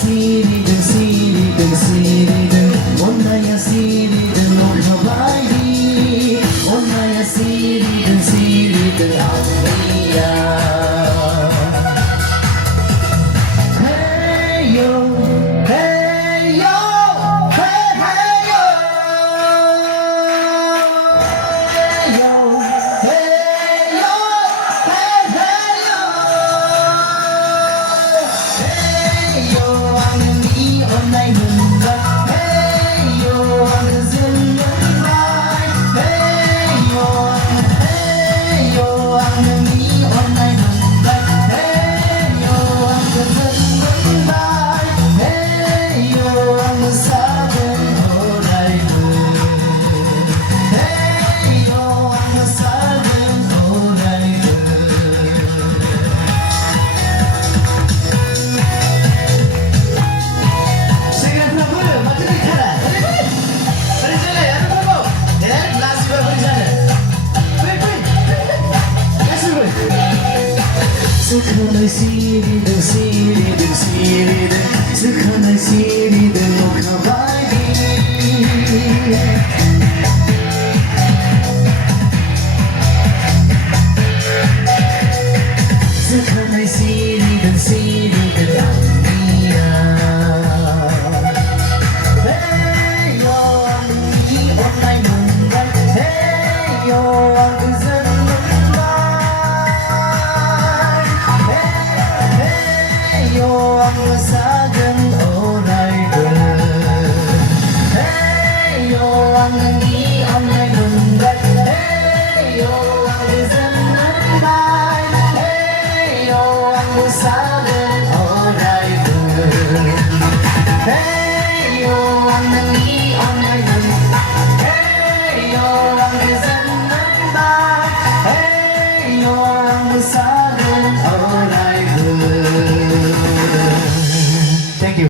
시리든 시리든 시리든 onnai야 시리든 오카바이 onnai야 시리든 시리든 아우리야 스카나이 시리든 시리든 시리든 스카나이 시리든 오카바이 스카나이 시리든 시리든 아우리야 헤이요 이 온라인 문발 헤이요 mwsagwn oraibw heyo nwngni onnai mwnbai heyo mwnbai heyo mwsagwn oraibw heyo nwngni onnai mwnbai heyo